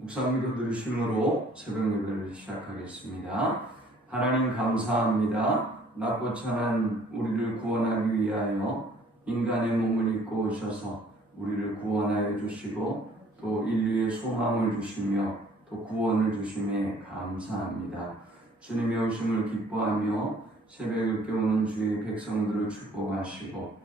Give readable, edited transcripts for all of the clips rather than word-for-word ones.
묵상기도 들으심으로 새벽 예배를 시작하겠습니다. 하나님 감사합니다. 낮고 천한 우리를 구원하기 위하여 인간의 몸을 입고 오셔서 우리를 구원하여 주시고 또 인류의 소망을 주시며 또 구원을 주심에 감사합니다. 주님의 오심을 기뻐하며 새벽을 깨우는 주의 백성들을 축복하시고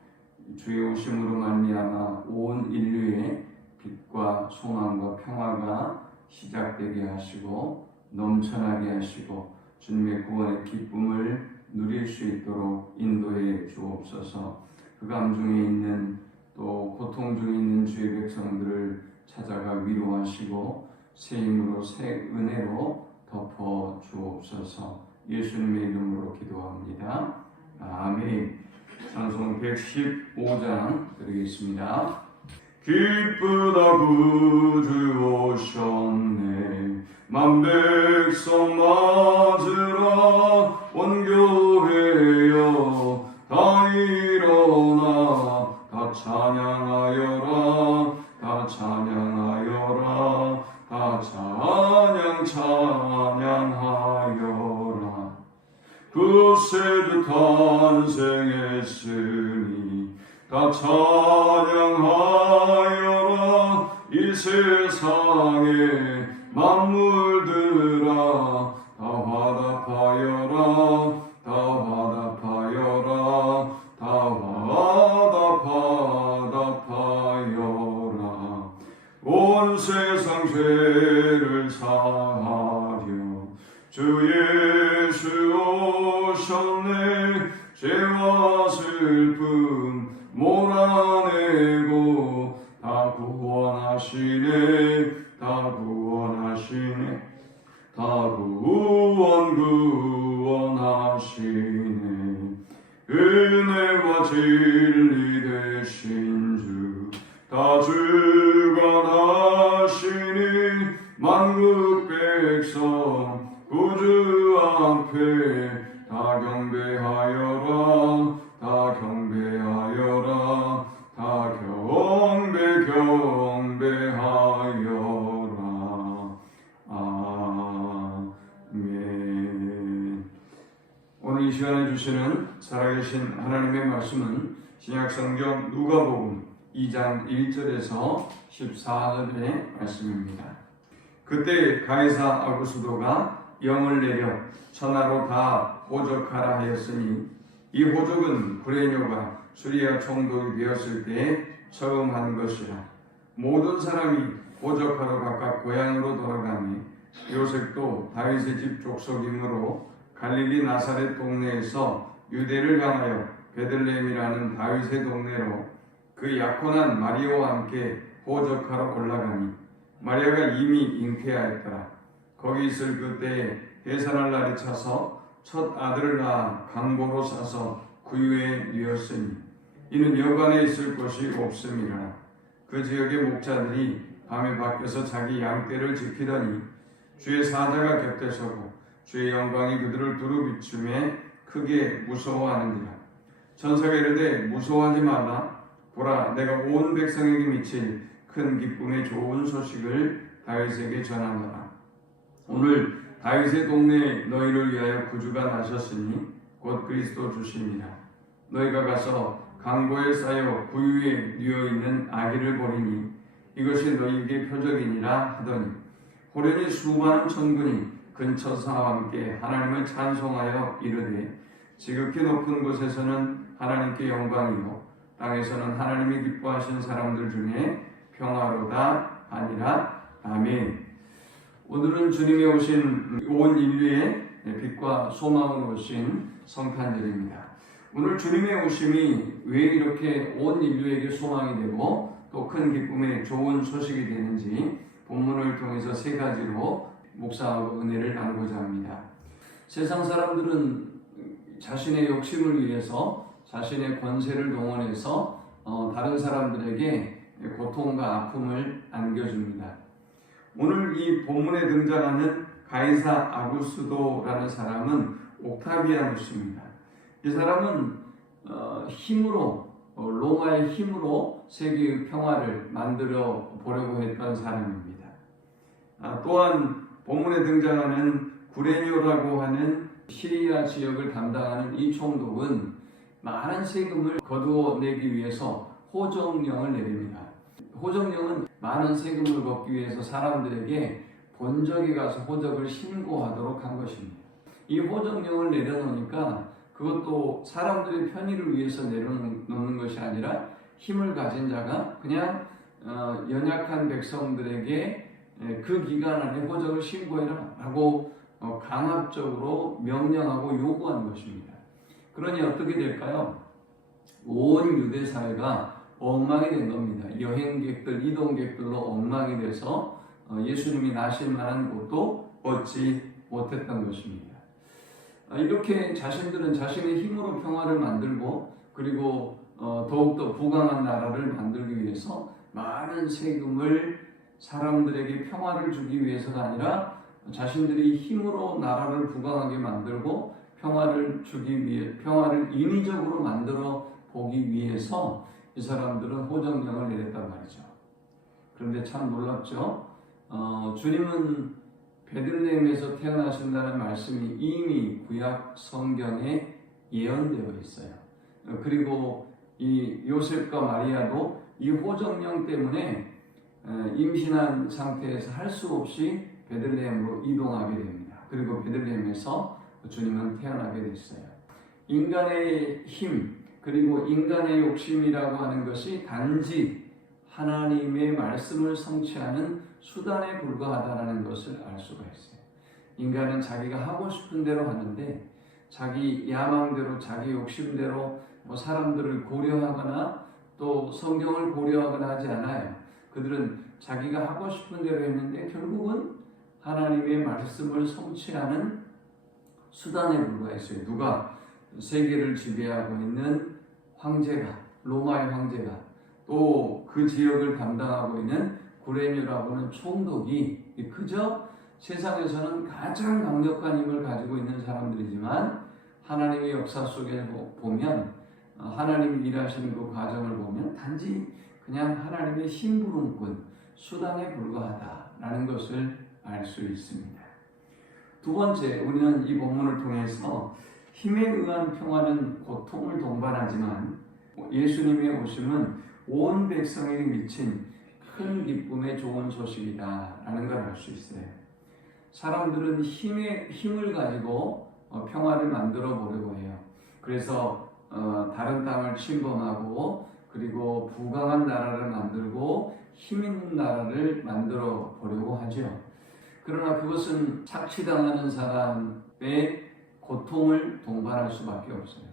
주의 오심으로 말미암아 온 인류의 빛과 소망과 평화가 시작되게 하시고 넘쳐나게 하시고 주님의 구원의 기쁨을 누릴 수 있도록 인도해 주옵소서. 흑암 중에 있는 또 고통 중에 있는 주의 백성들을 찾아가 위로하시고 새 힘으로 새 은혜로 덮어 주옵소서. 예수님의 이름으로 기도합니다. 아멘. 찬송 115장 드리겠습니다. 기쁘다 구주 오셨네. 만백성 맞으라 온 교회여 다 일어나 다 찬양하여라 다 찬양하여라 다 찬양하여라. 구세주 탄생했으니 다 찬양하여라. 이 세상에 만물들아 다 화답하여라 다 화답하여라 다 화답하여라. 온 세상 죄를 사하려 주 예수 오셨네. 죄와 슬픔 몰아내고 다 구원하시네 다 구원하시네 다 구원하시네. 은혜와 진리 되신 주 다 주관하시니 만국 백성 구주 앞에 다 경배하여라 다 경배하여라 다 경배하여라. 아멘. 오늘 이 시간에 주시는 살아계신 하나님의 말씀은 신약성경 누가복음 2장 1절에서 14절의 말씀입니다. 그때 가이사 아구스도가 영을 내려 천하로 다 호적하라 하였으니 이 호적은 구레뇨가 수리아 총독이 되었을 때에 처음 한 것이라. 모든 사람이 호적하러 각각 고향으로 돌아가니 요셉도 다윗의 집 족속이므로 갈릴리 나사렛 동네에서 유대를 향하여 베들레헴이라는 다윗의 동네로 그 약혼한 마리아와 함께 호적하러 올라가니 마리아가 이미 잉태하였더라. 거기 있을 그때에 해산할 날이 차서 첫 아들을 낳아 강보로 싸서 구유에 뉘었으니 이는 여관에 있을 곳이 없음이라. 그 지역의 목자들이 밤에 밖에서 자기 양떼를 지키더니 주의 사자가 곁에 서고 주의 영광이 그들을 두루 비추매 크게 무서워하는지라. 천사가 이르되 무서워하지 말라. 보라, 내가 온 백성에게 미칠 큰 기쁨의 좋은 소식을 다윗에게 전하노라. 오늘 다윗의 동네에 너희를 위하여 구주가 나셨으니 곧 그리스도 주시니라. 너희가 가서 강보에 쌓여 구유에 뉘어있는 아기를 보리니 이것이 너희에게 표적이니라 하더니 호련히 수많은 천군이 근처사와 함께 하나님을 찬송하여 이르되 지극히 높은 곳에서는 하나님께 영광이요 땅에서는 하나님이 기뻐하신 사람들 중에 평화로다 하니라. 아멘. 오늘은 주님이 오신 온 인류의 빛과 소망으로 오신 성탄절입니다. 오늘 주님의 오심이 왜 이렇게 온 인류에게 소망이 되고 또 큰 기쁨의 좋은 소식이 되는지 본문을 통해서 세 가지로 묵상하고 은혜를 나누고자 합니다. 세상 사람들은 자신의 욕심을 위해서 자신의 권세를 동원해서 다른 사람들에게 고통과 아픔을 안겨줍니다. 오늘 이 본문에 등장하는 가이사 아구스도라는 사람은 옥타비아누스입니다. 이 사람은 힘으로 로마의 힘으로 세계의 평화를 만들어 보려고 했던 사람입니다. 또한 본문에 등장하는 구레뇨라고 하는 시리아 지역을 담당하는 이 총독은 많은 세금을 거두어내기 위해서 호정령을 내립니다. 호정령은 많은 세금을 걷기 위해서 사람들에게 본적에 가서 호적을 신고하도록 한 것입니다. 이 호정령을 내려놓으니까 그것도 사람들의 편의를 위해서 내려놓는 것이 아니라 힘을 가진 자가 그냥 연약한 백성들에게 그 기간 안에 호적을 신고해라 라고 강압적으로 명령하고 요구한 것입니다. 그러니 어떻게 될까요? 온 유대 사회가 엉망이 된 겁니다. 여행객들, 이동객들로 엉망이 돼서 예수님이 나실 만한 곳도 얻지 못했던 것입니다. 이렇게 자신들은 자신의 힘으로 평화를 만들고 그리고 더욱더 부강한 나라를 만들기 위해서 많은 세금을 사람들에게 평화를 주기 위해서가 아니라 자신들이 힘으로 나라를 부강하게 만들고 평화를 주기 위해 평화를 인위적으로 만들어 보기 위해서 이 사람들은 호정령을 내렸단 말이죠. 그런데 참 놀랍죠. 주님은 베들레헴에서 태어나신다는 말씀이 이미 구약 성경에 예언되어 있어요. 그리고 이 요셉과 마리아도 이 호정령 때문에 임신한 상태에서 할 수 없이 베들레헴으로 이동하게 됩니다. 그리고 베들레헴에서 주님은 태어나게 됐어요. 인간의 힘 그리고 인간의 욕심이라고 하는 것이 단지 하나님의 말씀을 성취하는 수단에 불과하다는 것을 알 수가 있어요. 인간은 자기가 하고 싶은 대로 하는데 자기 야망대로 자기 욕심대로 사람들을 고려하거나 또 성경을 고려하거나 하지 않아요. 그들은 자기가 하고 싶은 대로 했는데 결국은 하나님의 말씀을 성취하는 수단에 불과했어요. 누가 세계를 지배하고 있는 황제가, 로마의 황제가, 또 그 지역을 담당하고 있는 구레뇨라고 하는 총독이 그저 세상에서는 가장 강력한 힘을 가지고 있는 사람들이지만 하나님의 역사 속에 보면 하나님이 일하시는 그 과정을 보면 단지 그냥 하나님의 심부름꾼, 수단에 불과하다라는 것을 알 수 있습니다. 두 번째, 우리는 이 본문을 통해서 힘에 의한 평화는 고통을 동반하지만 예수님의 오심은 온 백성에게 미친 큰 기쁨의 좋은 소식이다라는 걸 알 수 있어요. 사람들은 힘을 가지고 평화를 만들어 보려고 해요. 그래서 다른 땅을 침범하고 그리고 부강한 나라를 만들고 힘 있는 나라를 만들어 보려고 하죠. 그러나 그것은 착취당하는 사람의 고통을 동반할 수밖에 없어요.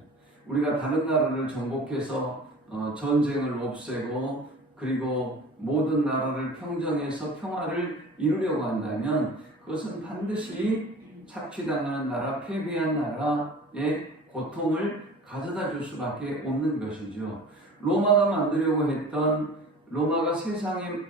우리가 다른 나라를 정복해서 전쟁을 없애고 그리고 모든 나라를 평정해서 평화를 이루려고 한다면 그것은 반드시 착취당하는 나라, 패배한 나라의 고통을 가져다 줄 수밖에 없는 것이죠. 로마가 만들려고 했던, 로마가 세상에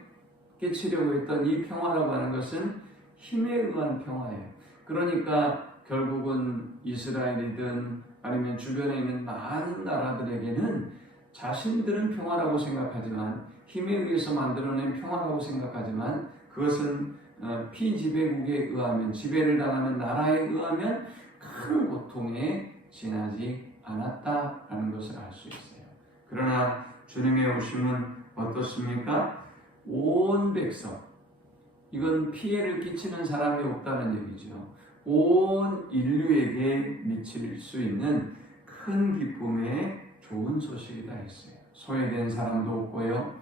끼치려고 했던 이 평화라고 하는 것은 힘에 의한 평화예요. 그러니까 결국은 이스라엘이든 아니면 주변에 있는 많은 나라들에게는 자신들은 평화라고 생각하지만 힘에 의해서 만들어낸 평화라고 생각하지만 그것은 피지배국에 의하면 지배를 당하는 나라에 의하면 큰 고통에 지나지 않았다라는 것을 알 수 있어요. 그러나 주님의 오심은 어떻습니까? 온 백성, 이건 피해를 끼치는 사람이 없다는 얘기죠. 온 인류에게 미칠 수 있는 큰 기쁨의 좋은 소식이다 했어요. 소외된 사람도 없고요,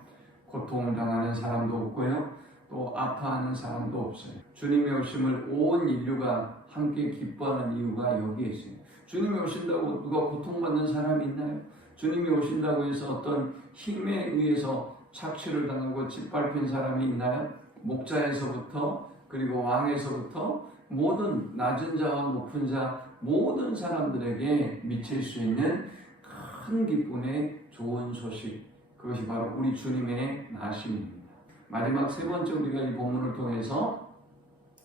고통을 당하는 사람도 없고요, 또 아파하는 사람도 없어요. 주님의 오심을 온 인류가 함께 기뻐하는 이유가 여기에 있어요. 주님이 오신다고 누가 고통받는 사람이 있나요? 주님이 오신다고 해서 어떤 힘에 의해서 착취를 당하고 짓밟힌 사람이 있나요? 목자에서부터 그리고 왕에서부터 모든 낮은 자와 높은 자 모든 사람들에게 미칠 수 있는 큰 기쁨의 좋은 소식, 그것이 바로 우리 주님의 나심입니다. 마지막 세 번째 우리가 이 본문을 통해서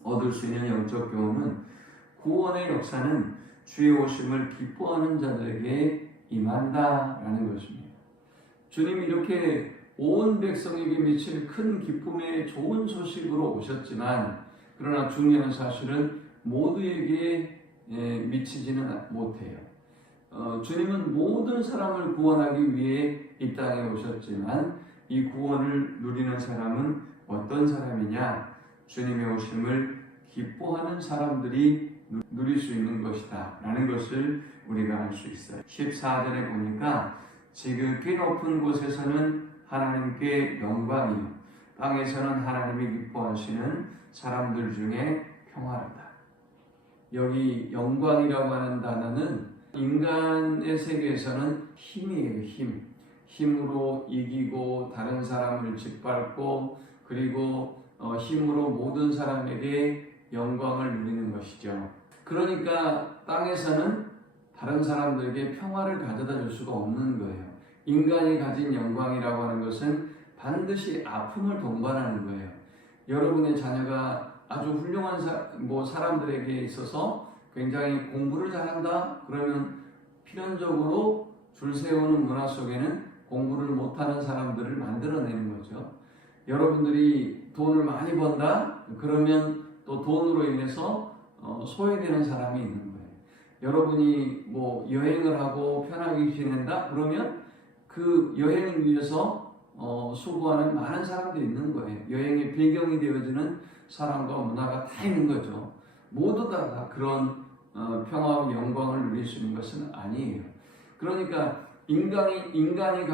얻을 수 있는 영적 교훈은 구원의 역사는 주의 오심을 기뻐하는 자들에게 임한다라는 것입니다. 주님이 이렇게 온 백성에게 미칠 큰 기쁨의 좋은 소식으로 오셨지만 그러나 중요한 사실은 모두에게 미치지는 못해요. 주님은 모든 사람을 구원하기 위해 이 땅에 오셨지만 이 구원을 누리는 사람은 어떤 사람이냐? 주님의 오심을 기뻐하는 사람들이 누릴 수 있는 것이다 라는 것을 우리가 알 수 있어요. 14절에 보니까 지극히 높은 곳에서는 하나님께 영광이요 땅에서는 하나님이 기뻐하시는 사람들 중에 평화로다. 여기 영광이라고 하는 단어는 인간의 세계에서는 힘이에요. 힘으로 이기고 다른 사람을 짓밟고 그리고 힘으로 모든 사람에게 영광을 누리는 것이죠. 그러니까 땅에서는 다른 사람들에게 평화를 가져다 줄 수가 없는 거예요. 인간이 가진 영광이라고 하는 것은 반드시 아픔을 동반하는 거예요. 여러분의 자녀가 아주 훌륭한 사람들에게 있어서 굉장히 공부를 잘한다? 그러면 필연적으로 줄 세우는 문화 속에는 공부를 못하는 사람들을 만들어내는 거죠. 여러분들이 돈을 많이 번다? 그러면 또 돈으로 인해서 소외되는 사람이 있는 거예요. 여러분이 여행을 하고 편하게 지낸다? 그러면 그 여행을 위해서 수고하는 많은 사람들이 있는 거예요. 여행의 배경이 되어지는 사람과 문화가 다 있는 거죠. 모두 다 그런 평화와 영광을 누릴 수 있는 것은 아니에요. 그러니까 인간이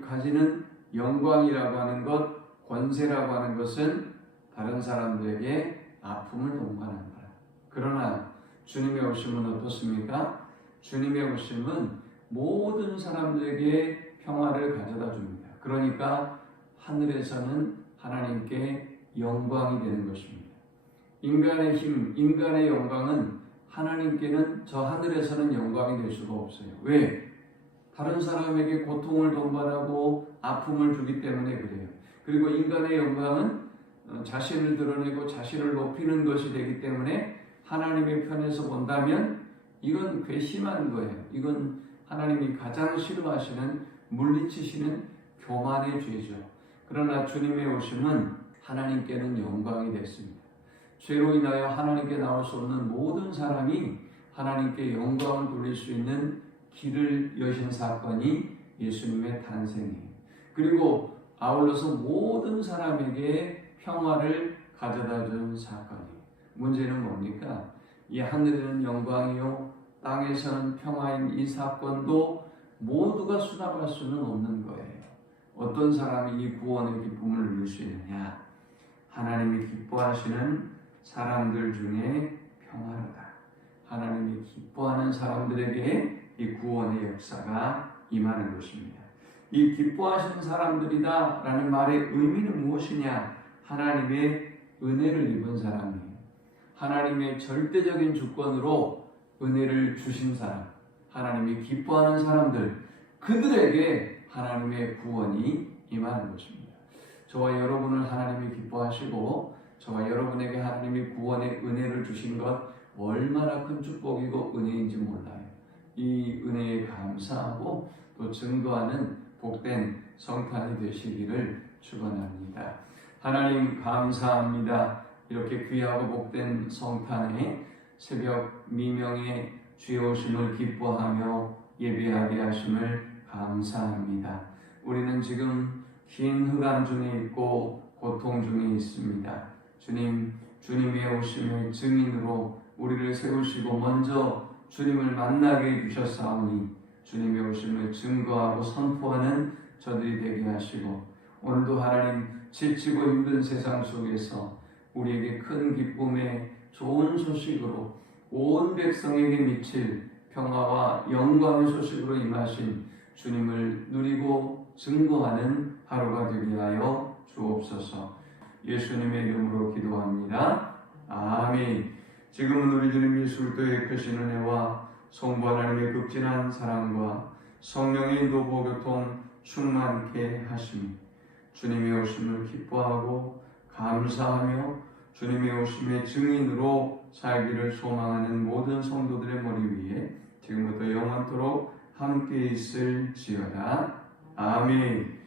가지는 영광이라고 하는 것, 권세라고 하는 것은 다른 사람들에게 아픔을 동반한다. 그러나 주님의 오심은 어떻습니까? 주님의 오심은 모든 사람들에게 평화를 가져다 줍니다. 그러니까 하늘에서는 하나님께 영광이 되는 것입니다. 인간의 힘, 인간의 영광은 하나님께는 저 하늘에서는 영광이 될 수가 없어요. 왜? 다른 사람에게 고통을 동반하고 아픔을 주기 때문에 그래요. 그리고 인간의 영광은 자신을 드러내고 자신을 높이는 것이 되기 때문에 하나님의 편에서 본다면 이건 괘씸한 거예요. 이건 하나님이 가장 싫어하시는 물리치시는 교만의 죄죠. 그러나 주님의 오심은 하나님께는 영광이 됐습니다. 죄로 인하여 하나님께 나올 수 없는 모든 사람이 하나님께 영광을 돌릴 수 있는 길을 여신 사건이 예수님의 탄생이에요. 그리고 아울러서 모든 사람에게 평화를 가져다 준 사건이에요. 문제는 뭡니까? 이 하늘에는 영광이요 땅에서는 평화인 이 사건도 모두가 수납할 수는 없는 거예요. 어떤 사람이 이 구원의 기쁨을 누릴 수 있느냐? 하나님이 기뻐하시는 사람들 중에 평화로다. 하나님이 기뻐하는 사람들에게 이 구원의 역사가 임하는 것입니다. 이 기뻐하시는 사람들이다 라는 말의 의미는 무엇이냐? 하나님의 은혜를 입은 사람이에요. 하나님의 절대적인 주권으로 은혜를 주신 사람, 하나님이 기뻐하는 사람들, 그들에게 하나님의 구원이 임하는 것입니다. 저와 여러분을 하나님이 기뻐하시고 저와 여러분에게 하나님이 구원의 은혜를 주신 것 얼마나 큰 축복이고 은혜인지 몰라요. 이 은혜에 감사하고 또 증거하는 복된 성탄이 되시기를 축원합니다. 하나님 감사합니다. 이렇게 귀하고 복된 성탄에 새벽 미명에 주의 오심을 기뻐하며 예배하게 하심을 감사합니다. 우리는 지금 긴 흑암 중에 있고 고통 중에 있습니다. 주님, 주님의 오심의 증인으로 우리를 세우시고 먼저 주님을 만나게 해주셨사오니 주님의 오심을 증거하고 선포하는 저들이 되게 하시고 오늘도 하나님 지치고 힘든 세상 속에서 우리에게 큰 기쁨의 좋은 소식으로 온 백성에게 미칠 평화와 영광의 소식으로 임하신 주님을 누리고 증거하는 하루가 되게 하여 주옵소서. 예수님의 이름으로 기도합니다. 아멘. 지금은 우리 주님 예수 그리스도의 크신 은혜와 성부 하나님의 극진한 사랑과 성령의 인도 교통 충만케 하시니 주님의 오심을 기뻐하고 감사하며 주님의 오심의 증인으로 살기를 소망하는 모든 성도들의 머리 위에 지금부터 영원토록 함께 있을지어다. 아멘.